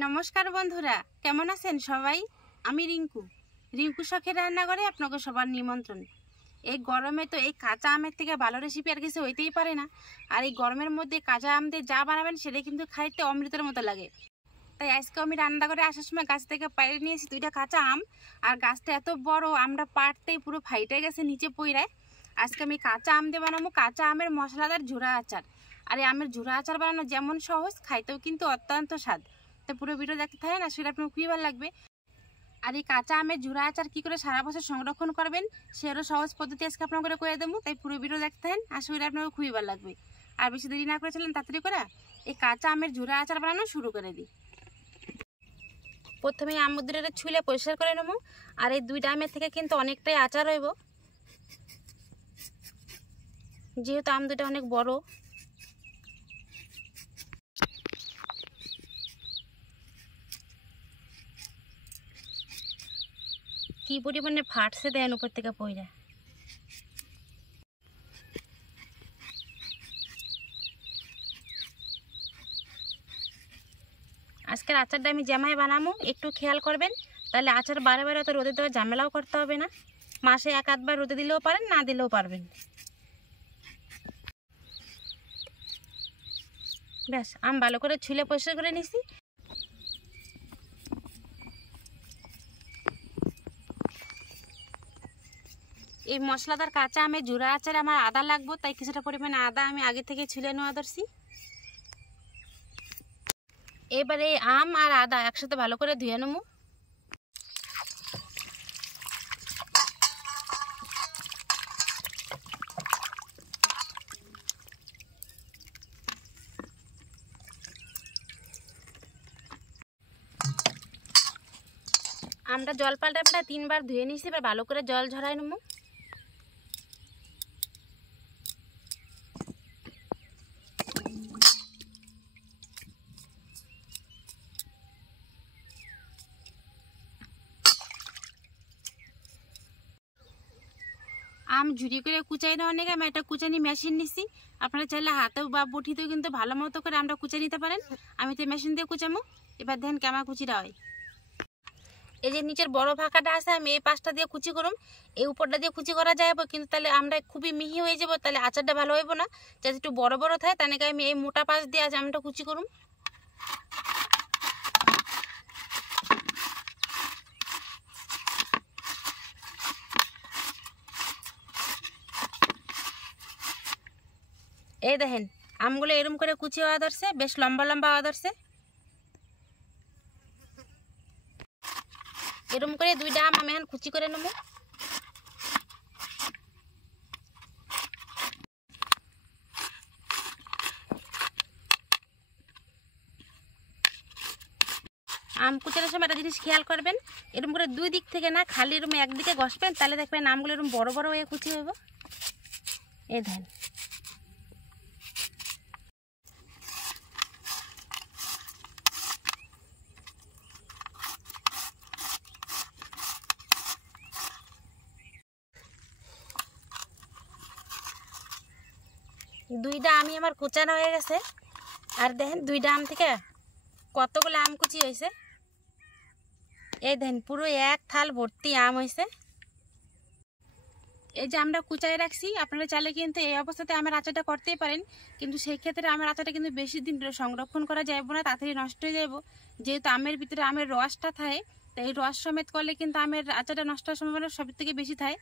নমস্কার বন্ধুরা, কেমন আছেন সবাই? আমি রিঙ্কু শখের রান্নাঘরে আপনাকে সবার নিমন্ত্রণ। এই গরমে তো এই কাঁচা আমের থেকে ভালো রেসিপি আর কিছু হইতেই পারে না। আর এই গরমের মধ্যে কাঁচা আম দিয়ে যা বানাবেন সেটা কিন্তু খাইতে অমৃতের মতো লাগে। তাই আজকে আমি রান্না করে আসার সময় গাছ থেকে পাড়ে নিয়েছি 2টা কাঁচা আম। আর গাছটা এত বড়, আমরা পাড়তেই পুরো ফাইটে গেছে নিচে পইড়ায়। আজকে আমি কাঁচা আম দিয়ে বানাবো কাঁচা আমের মশলাদার ঝুরা আচার। আর এই আমের ঝুরা আচার বানানো যেমন সহজ, খাইতেও কিন্তু অত্যন্ত স্বাদ। তো পুরো ভিডিও দেখতে থাকেন, আসলে আপনার খুবই ভালো লাগবে। আর এই কাঁচা আমের ঝুরা আচার কী করে সারা বছর সংরক্ষণ করবেন সেরও সহজ পদ্ধতি আজকে আপনার করে কয়ে দেবো। তাই পুরো ভিডিও দেখতে থাকেন, আসলে আপনাকে খুবই ভালো লাগবে। আর বেশি দেরি না করে চলেন তাড়াতাড়ি করে এই কাঁচা আমের ঝুরা আচার বানানো শুরু করে দিই। প্রথমে আম দুটোরে ছুলে পরিষ্কার করে নেবো। আর এই 2টা আমের থেকে কিন্তু অনেকটাই আচার হইব, যেহেতু আম দুটো অনেক বড়। কি পরিমাণে ফাটছে দেন উপর থেকে পইরা। আজকের আচারটা আমি জামাই বানাবো, একটু খেয়াল করবেন, তাহলে আচার বারে বারে অত রোদে দেওয়ার ঝামেলাও করতে হবে না। মাসে 1-8 বার রোদে দিলেও পারেন, না দিলেও পারবেন। ব্যাস, আম ভালো করে ছুলে পরিষ্কার করে নিছি। এই মশলাদার কাঁচা আমের ঝুরা আচারে আমার আদা লাগবে, তাই কিছুটা পরিমাণে আদা আমি আগে থেকে ছুলে নেওয়া ধরছি। এবারে আম আর আদা একসাথে ভালো করে ধুয়ে নেবো। আমরা জল পাল্টা প্রায় 3 বার ধুয়ে নিয়েছি, এবার ভালো করে জল ঝরাই নেবো। আম ঝুরি করে কুচাই নেওয়ার নিয়ে আমি একটা কুচানি মেশিন নিছি। আপনারা চাইলে হাতেও বা বটিতেও কিন্তু ভালো মতো করে আমরা কুচে নিতে পারেন। আমি তো মেশিন দিয়ে কুচামো। এবার দেখেন কেমন কুচিটা হয়। এই যে নিচের বড় ফাঁকাটা আছে, আমি এই পাশটা দিয়ে কুচি করুম। এই উপরটা দিয়ে কুচি করা যায়, কিন্তু তাহলে আমরা খুবই মিহি হয়ে যাব, তাহলে আচারটা ভালো হইব না। যাতে একটু বড় বড় থাকে, তাহলে আমি এই মোটা পাশ দিয়ে আজ আমটা কুচি করুম। এই দেখেন আমগুলো এরম করে কুচি হওয়া ধরছে, বেশ লম্বা লম্বা হওয়া ধরছে। এরম করে 2টা আম আমি এখন কুচি করে নেবো। আম কুচানোর সময় একটা জিনিস খেয়াল করবেন, এরকম করে 2 দিক থেকে না, খালি এরকম একদিকে ঘষবেন, তাহলে দেখবেন আমগুলো এরকম বড় বড় হয়ে কুচি হইব। এই দেখেন দুইটা আমি আমার কুচানো হয়ে গেছে। আর দেখেন 2টা আম থেকে কতগুলো আম কুচি হয়েছে। এই দেখেন পুরো এক থাল ভর্তি আম হয়েছে। এই যে আমরা কুচাই রাখছি, আপনারা চাইলে কিন্তু এই অবস্থাতে আমের আচারটা করতেই পারেন, কিন্তু সেই ক্ষেত্রে আমের আচারটা কিন্তু বেশি দিন সংরক্ষণ করা যাবে না, তাড়াতাড়ি নষ্ট হয়ে যাব। যেহেতু আমের ভিতরে আমের রসটা থাকে, তাই এই রস সমেত করলে কিন্তু আমের আচারটা নষ্ট হওয়ার সম্ভাবনা সব থেকে বেশি থাকে।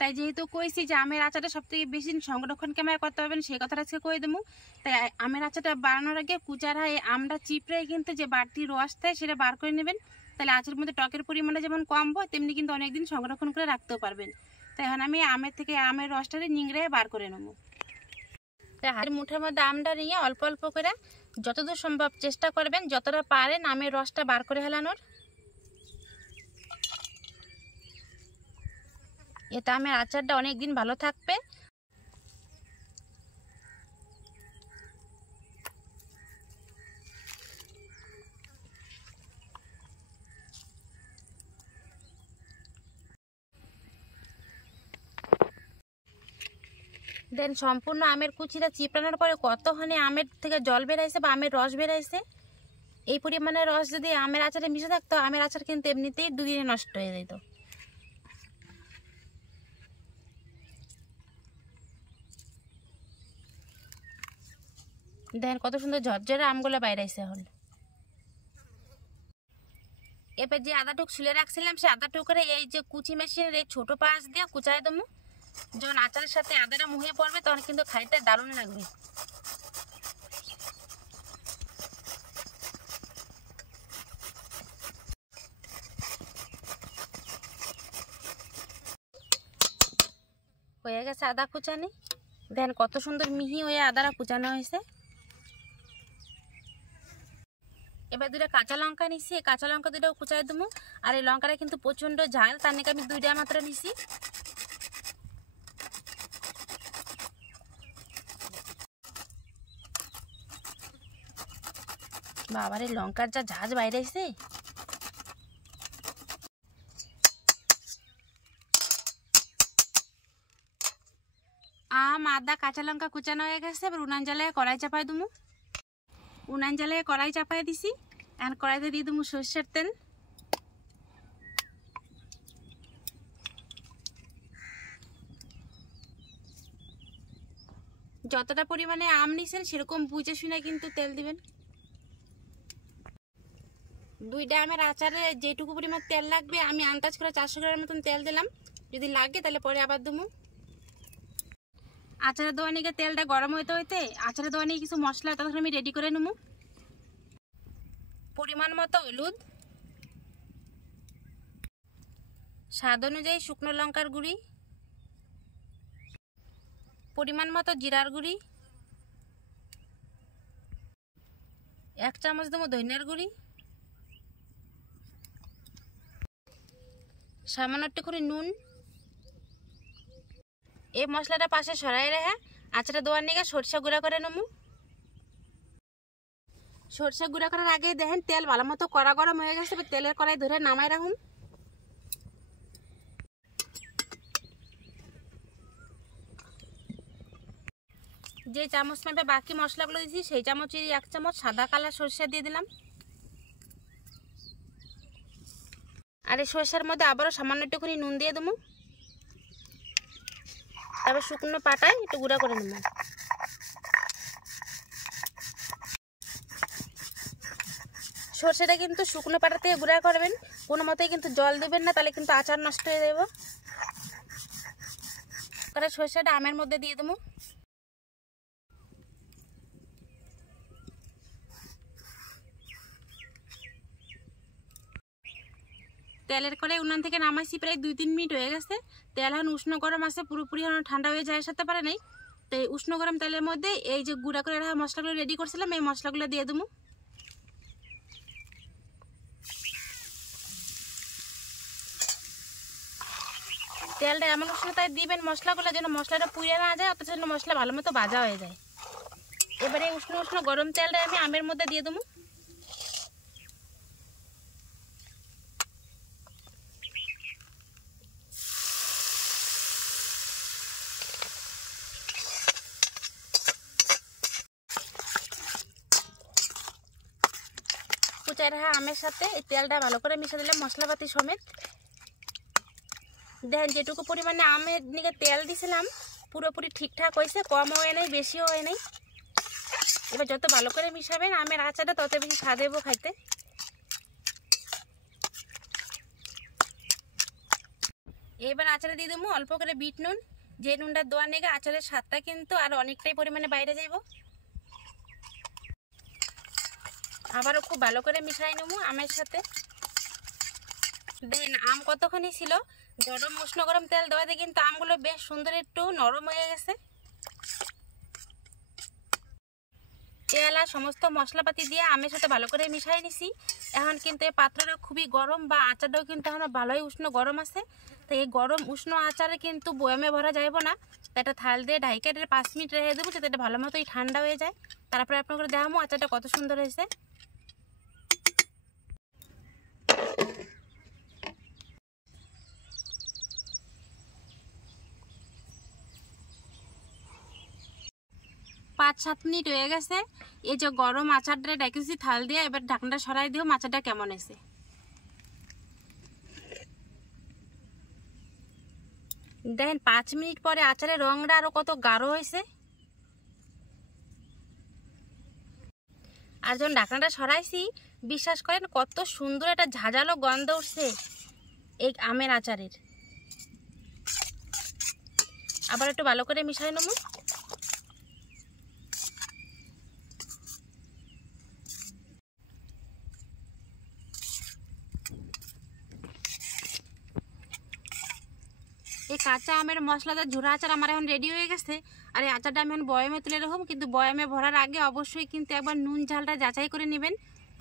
তাই যেহেতু কইছি যে আমের আচারটা সব থেকে বেশি দিন সংরক্ষণ কেমন করতে পারবেন সেই কথাটা আজকে কয়ে দেবো। তাই আমের আচারটা বানানোর আগে কুচারা এই আমটা চিপড়ে কিন্তু যে বাড়তি রস থাকে সেটা বার করে নেবেন, তাহলে আচারের মধ্যে টকের পরিমাণটা যেমন কম হয়, তেমনি কিন্তু অনেকদিন সংরক্ষণ করে রাখতেও পারবেন। তাই এখন আমি আমের থেকে আমের রসটারে নিংড়ে বার করে নেবো। তাই হাতের মুঠের মধ্যে আমটা নিয়ে অল্প অল্প করে যতদূর সম্ভব চেষ্টা করবেন যতটা পারেন আমের রসটা বার করে হেলানোর। এতে আমের আচারটা অনেক দিন ভালো থাকবে। দেন সম্পূর্ণ আমের কুচিটা চিপড়ানোর পরে কতখানি আমের থেকে জল বেরাইছে বা আমের রস বেরাইছে। এই পরিমাণে রস যদি আমের আচারে মিশে থাকতো, আমের আচার কিন্তু এমনিতেই 2 দিনে নষ্ট হয়ে যেত। দেখেন কত সুন্দর ঝরঝরে আমগুলো বাইরে আসছে। এখন এবার যে আদাটুক ছুলে রাখছিলাম, সে আদাটুকরে এই যে কুচি মেশিনের এই ছোট পাঁচ দিয়ে কুচাই দেবো। যখন আচারের সাথে আদাটা মুহে পড়বে তখন কিন্তু খাইতে দারুণ লাগবে। হয়ে গেছে আদা কুচানি। দেখেন কত সুন্দর মিহি হয়ে আদাটা কুচানো হয়েছে। এবার 2টা কাঁচা লঙ্কা নিছি, এই কাঁচা লঙ্কা 2টাও কুচাই দেবো। আর এই লঙ্কাটা কিন্তু প্রচণ্ড ঝাল, তার নাকি আমি 2টা মাত্র নিছি। বাবার এই লঙ্কার যা ঝাঁজ বাইরে এসে। আম আদা কাঁচা লঙ্কা কুচানো হয়ে গেছে। এবার উনান জ্বালায় কড়াই চাপাই দেবো। উনান জ্বালায় কড়াই চাপাই দিছি। আর কড়াইতে দিয়ে দেবো সর্ষের তেল। যতটা পরিমাণে আম নিছেন সেরকম বুঝে শুনে কিন্তু তেল দিবেন। 2টা আমের আচারে যেটুকু পরিমাণ তেল লাগবে আমি আন্দাজ করে 400 গ্রামের মতন তেল দিলাম। যদি লাগে তাহলে পরে আবার দেবো। আচারের দোয়ানিকে তেলটা গরম হইতে হইতে আচারের দোয়ানি কিছু মশলা তখন আমি রেডি করে নেবো। পরিমাণ মতো হলুদ, স্বাদ অনুযায়ী শুকনো লঙ্কার গুঁড়ি, পরিমাণ মতো জিরার গুঁড়ি, 1 চামচ দেবো ধনিয়ার গুঁড়ি, সামান্য একটু করে নুন। এই মশলাটা পাশে সরাই রেখে আচারে দোয়ার নিয়ে সরষে গুঁড়া করে নেবো। সরষে গুঁড়া করার আগে দেখেন তেল ভালো মতো কড়া গরম হয়ে গেছে। তেলের কড়াই ধরে নামাই রাখুন। যে চামচ মেপে বাকি মশলাগুলো দিয়েছি সেই চামচেরই 1 চামচ সাদা কালার সরষে দিয়ে দিলাম। আর এই সরষের মধ্যে আবারও সামান্য একটুখানি নুন দিয়ে দেবো। তারপর শুকনো পাটায় একটু গুঁড়া করে নেব। সরষেটা কিন্তু শুকনো পাটা থেকে গুঁড়া করবেন, কোনো মতেই কিন্তু জল দেবেন না, তাহলে কিন্তু আচার নষ্ট হয়ে যাবে। তারপরে সরষেটা আমের মধ্যে দিয়ে দেবো। তেলের করে উনান থেকে নামাইছি, প্রায় 2-3 মিনিট হয়ে গেছে। তেল এখন উষ্ণ গরম আছে, পুরোপুরি এখন ঠান্ডা হয়ে যায় সাথে পারে নাই। তো এই উষ্ণ গরম তেলের মধ্যে এই যে গুঁড়া করে রাখা মশলাগুলো রেডি করছিলাম, এই মশলাগুলো দিয়ে দেবো। তেলটা এমন উষ্ণতায় দিবেন মশলাগুলো যেন মশলাটা পুড়ে না যায়, অথচ যেন মশলা ভালো মতো ভাজা হয়ে যায়। এবারে উষ্ণ উষ্ণ গরম তেলটা আমি আমের মধ্যে দিয়ে দেবো। কুচাই রাখা আমের সাথে এই তেলটা ভালো করে মিশিয়ে দিলাম মশলাপাতি সমেত। দেখেন যেটুকু পরিমাণে আমের দিকে তেল দিছিলাম পুরোপুরি ঠিকঠাক হয়েছে, কমও হয় নাই বেশিও হয় নাই। এবার যত ভালো করে মিশাবেন আমের আচারটা তত বেশি স্বাদ দেবো খাইতে। এবার আচারে দিয়ে দেবো অল্প করে বিট নুন। যে নুনটা দেওয়ার নিয়ে আচারের স্বাদটা কিন্তু আর অনেকটাই পরিমাণে বাইরে যাইব। আবারও খুব ভালো করে মিশাই নেবো আমের সাথে। দেখেন আম কতখানি ছিল, গরম উষ্ণ গরম তেল দেওয়াতে কিন্তু আমগুলো বেশ সুন্দর একটু নরম হয়ে গেছে। তেল আর সমস্ত মশলাপাতি দিয়ে আমের সাথে ভালো করে মিশাই নিছি। এখন কিন্তু এই পাত্রটা খুবই গরম, বা আচারটাও কিন্তু এখন ভালোই উষ্ণ গরম আছে। তো এই গরম উষ্ণ আচারে কিন্তু বয়ামে ভরা যাইব না, তো এটা থাল দিয়ে ঢাইকে 5 মিনিট রেখে দেবো যাতে এটা ভালো মতোই ঠান্ডা হয়ে যায়। তারপরে আপনাকে দেখাবো আচারটা কত সুন্দর হয়েছে। 5-7 মিনিট হয়ে গেছে। এই যে গরম আচারটা রেখেছি থাল দিয়ে, এবার ঢাকনাটা সরাই দিও আচারটা কেমন আছে। দেখেন 5 মিনিট পরে আচারের রংটা আরো কত গাঢ় হয়েছে। আর যখন ঢাকনাটা সরাইছি বিশ্বাস করেন কত সুন্দর একটা ঝাঁঝালো গন্ধ উঠছে এই আমের আচারের। আবার একটু ভালো করে মিশাই নেব। এই কাঁচা আমের মশলাদার ঝুরা আচার আমার এখন রেডি হয়ে গেছে। আর এই আচারটা আমি এখন বয়ামে তুলে রাখুন, কিন্তু বয়ামে ভরার আগে অবশ্যই কিন্তু একবার নুন ঝালটা যাচাই করে নেবেন।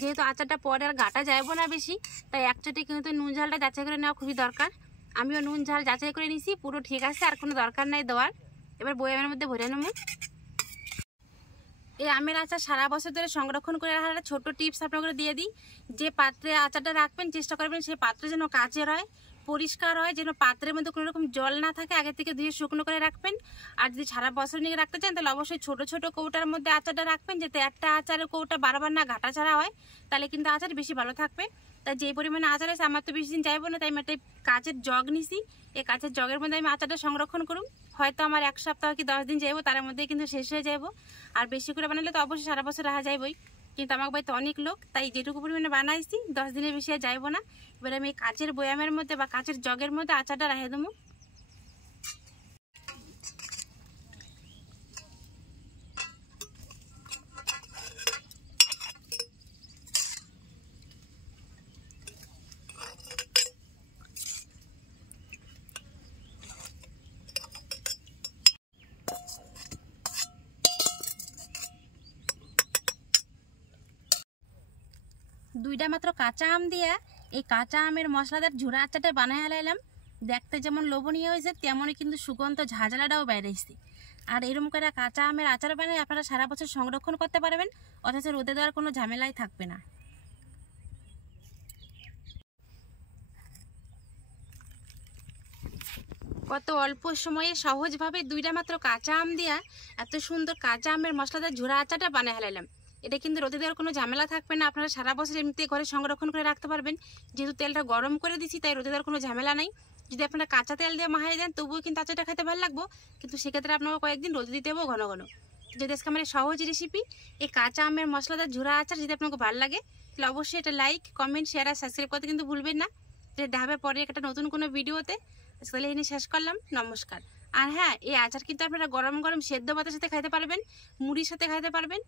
যেহেতু আচারটা পরে আর গাটা যাইব না বেশি, তাই একচোটে কিন্তু নুন ঝালটা যাচাই করে নেওয়া খুবই দরকার। আমিও নুন ঝাল যাচাই করে নিছি, পুরো ঠিক আছে, আর কোনো দরকার নাই দেওয়ার। এবার বয়ামের মধ্যে ভরে নেব। এই আমের আচার সারা বছর ধরে সংরক্ষণ করে রাখার একটা ছোট্ট টিপস আপনাকে দিয়ে দিই। যে পাত্রে আচারটা রাখবেন চেষ্টা করবেন সেই পাত্র যেন কাচের হয়, পরিষ্কার হয়, যেন পাত্রের মধ্যে কোনো রকম জল না থাকে। আগে থেকে ধুয়ে শুকনো করে রাখবেন। আর যদি সারা বছর নিয়ে রাখতে চান তাহলে অবশ্যই ছোট ছোট কৌটার মধ্যে আচারটা রাখবেন, যাতে একটা আচারের কৌটা বারবার না ঘাটা ছাড়া হয়, তাহলে কিন্তু আচার বেশি ভালো থাকবে। তাই যে পরিমাণে আচার আছে আমার তো বেশি দিন যাইবো না, তাই আমি একটা কাচের জগ নিছি। এই কাচের জগের মধ্যে আমি আচারটা সংরক্ষণ করুন। হয়তো আমার 1 সপ্তাহ কি 10 দিন যাইবো, তার মধ্যে কিন্তু শেষ হয়ে যাইবো। আর বেশি করে বানালে তো অবশ্যই সারা বছর রাখা যাইবই, কিন্তু আমার বাড়িতে অনেক লোক, তাই যেটুকু পরিমাণে বানাইছি 10 দিনের বেশি আর যাইবো না। এবার আমি কাচের বয়ামের মধ্যে বা কাচের জগের মধ্যে আচারটা রেখে দেবো। দুইটা মাত্র কাঁচা আম দিয়া এই কাঁচা আমের মশলাদার ঝুরা আচারটা বানাই আলাইলাম। দেখতে যেমন লোভনীয় হয়েছে, তেমনই কিন্তু সুগন্ধ ঝাঁঝালাটাও বেরিয়েছে। আর এরকম করে কাঁচা আমের আচার বানিয়ে আপনারা সারা বছর সংরক্ষণ করতে পারবেন, অথচ রোদে দেওয়ার কোনো ঝামেলাই থাকবে না। কত অল্প সময়ে সহজভাবে দুইটা মাত্র কাঁচা আম দিয়া এত সুন্দর কাঁচা আমের মশলাদার ঝুরা আচারটা বানাই হালাইলাম। এটা কিন্তু রোদে দেওয়ার কোনো ঝামেলা থাকবে না, আপনারা সারা বছর এমনিতে ঘরে সংরক্ষণ করে রাখতে পারবেন। যেহেতু তেলটা গরম করে দিচ্ছি তাই রোদে দেওয়ার কোনো ঝামেলা নাই। যদি আপনারা কাঁচা তেল দিয়ে মাহাই দেন তবুও কিন্তু আচারটা খেতে ভালো লাগবো, কিন্তু সেক্ষেত্রে আপনাকে কয়েকদিন রোদে দিতে হবে ঘন ঘন। যদি আজকে আমার সহজ রেসিপি এই কাঁচা আমের মশলাদার ঝুরা আচার যদি আপনাকে ভালো লাগে তাহলে অবশ্যই এটা লাইক, কমেন্ট, শেয়ার আর সাবস্ক্রাইব করতে কিন্তু ভুলবেন না। দেখা হবে পরে একটা নতুন কোনো ভিডিওতে। তাহলে এনে শেষ করলাম, নমস্কার। আর হ্যাঁ, এই আচার কিন্তু আপনারা গরম গরম সেদ্ধ ভাতের সাথে খাইতে পারবেন, মুড়ির সাথে খাইতে পারবেন।